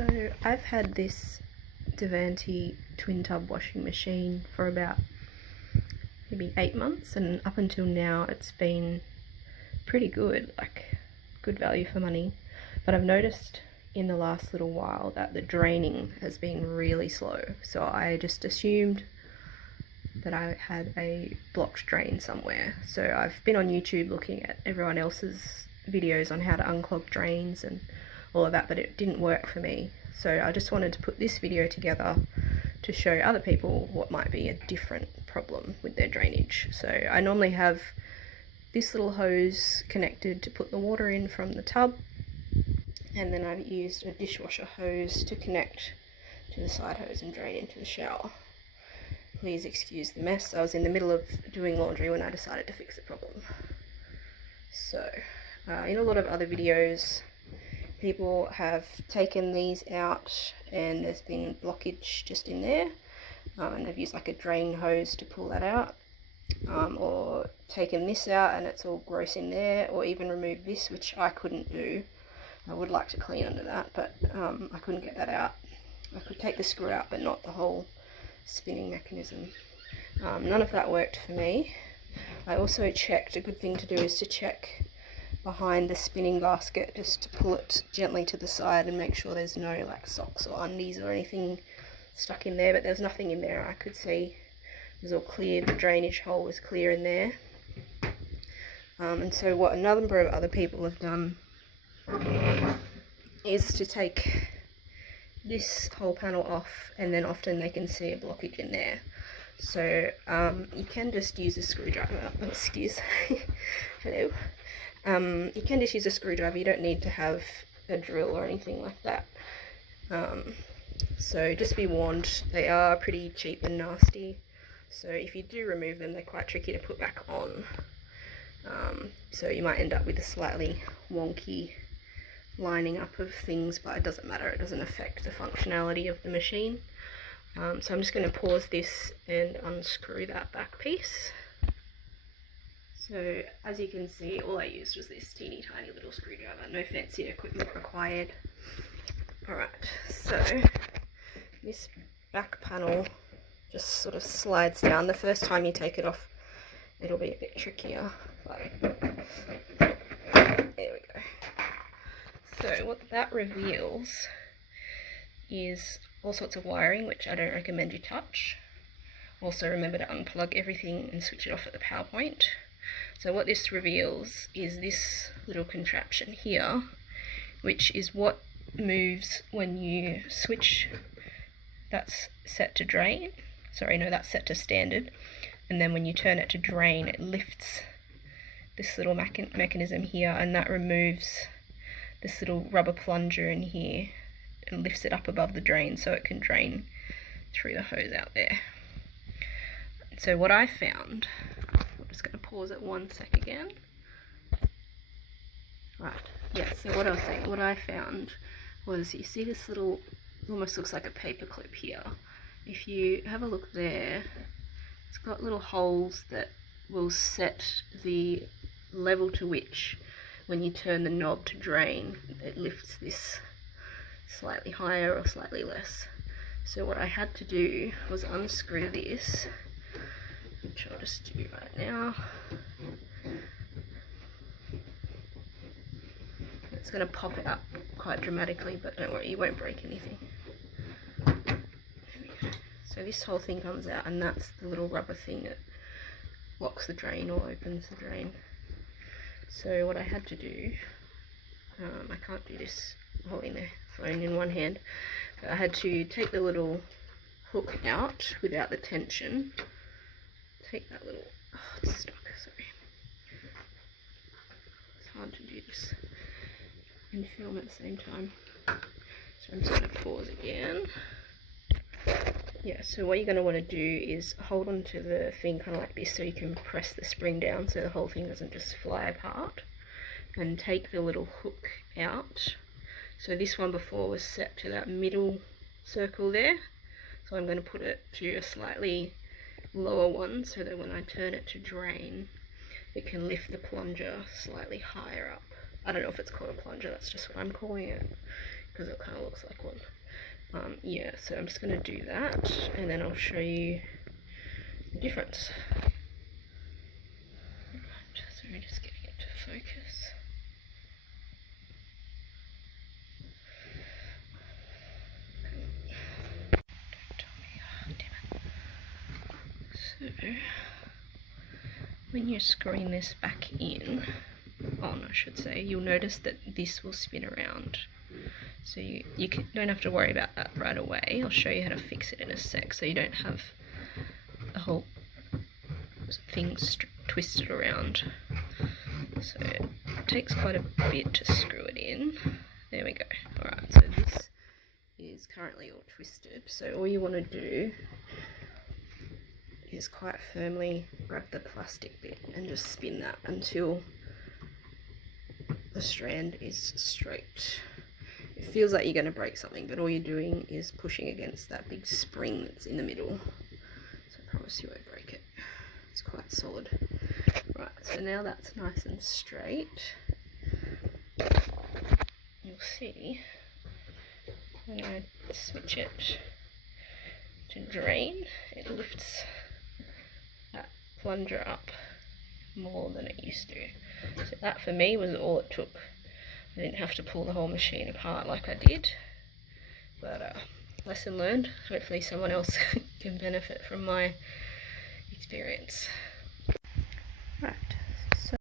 So I've had this Devanti twin tub washing machine for about maybe 8 months, and up until now it's been pretty good, like good value for money. But I've noticed in the last little while that the draining has been really slow, so I just assumed that I had a blocked drain somewhere. So I've been on YouTube looking at everyone else's videos on how to unclog drains and all of that, but it didn't work for me. So I just wanted to put this video together to show other people what might be a different problem with their drainage. So I normally have this little hose connected to put the water in from the tub, and then I've used a dishwasher hose to connect to the side hose and drain into the shower. Please excuse the mess. I was in the middle of doing laundry when I decided to fix the problem. So in a lot of other videos, people have taken these out and there's been blockage just in there, and they've used like a drain hose to pull that out, or taken this out and it's all gross in there, or even removed this, which I couldn't do. I would like to clean under that, but I couldn't get that out. I could take the screw out, but not the whole spinning mechanism. None of that worked for me. I also checked, a good thing to do is to check behind the spinning basket, just to pull it gently to the side and make sure there's no like socks or undies or anything stuck in there, but there's nothing in there. I could see it was all clear, the drainage hole was clear in there. And so what a number of other people have done is to take this whole panel off, and then often they can see a blockage in there. So you can just use a screwdriver. Oh, excuse. Hello. You can just use a screwdriver. You don't need to have a drill or anything like that. So just be warned, they are pretty cheap and nasty. So if you do remove them, they're quite tricky to put back on. So you might end up with a slightly wonky lining up of things, but it doesn't matter. It doesn't affect the functionality of the machine. So I'm just going to pause this and unscrew that back piece. So as you can see, all I used was this teeny tiny little screwdriver, no fancy equipment required. Alright, so this back panel just sort of slides down. The first time you take it off, it'll be a bit trickier, but there we go. So what that reveals is all sorts of wiring, which I don't recommend you touch. Also remember to unplug everything and switch it off at the power point. So what this reveals is this little contraption here, which is what moves when you switch. That's set to drain. Sorry, no, that's set to standard. And then when you turn it to drain, it lifts this little mechanism here, and that removes this little rubber plunger in here and lifts it up above the drain so it can drain through the hose out there. So what I found, I'm just going to pause it 1 sec again. Right, yeah, so what I was saying, what I found was, you see this little, almost looks like a paper clip here. If you have a look there, it's got little holes that will set the level to which, when you turn the knob to drain, it lifts this slightly higher or slightly less. So what I had to do was unscrew this, which I'll just do right now. It's going to pop it up quite dramatically, but don't worry, you won't break anything. There we go. So this whole thing comes out, and that's the little rubber thing that locks the drain or opens the drain. So what I had to do, I can't do this holding the phone in one hand, but I had to take the little hook out without the tension. Take that little, oh, it's stuck, sorry. It's hard to do this and film at the same time. So I'm just going to pause again. Yeah, so what you're going to want to do is hold onto the thing kind of like this, so you can press the spring down so the whole thing doesn't just fly apart, and take the little hook out. So this one before was set to that middle circle there, so I'm going to put it to a slightly lower one so that when I turn it to drain, it can lift the plunger slightly higher up. I don't know if it's called a plunger, that's just what I'm calling it. because it kind of looks like one. Yeah, so I'm just going to do that, and then I'll show you the difference. Right, so we're just getting it to focus. Don't tell me, oh, damn it. So, when you screen this back in, on I should say, you'll notice that this will spin around. So you don't have to worry about that right away. I'll show you how to fix it in a sec, so you don't have the whole thing twisted around. So it takes quite a bit to screw it in. There we go. Alright, so this is currently all twisted. So all you want to do is quite firmly grab the plastic bit and just spin that until the strand is straight. It feels like you're going to break something, but all you're doing is pushing against that big spring that's in the middle. So I promise you won't break it. It's quite solid. Right, so now that's nice and straight. You'll see when I switch it to drain, it lifts that plunger up more than it used to. So that for me was all it took. I didn't have to pull the whole machine apart like I did, but lesson learned. Hopefully someone else can benefit from my experience. Right,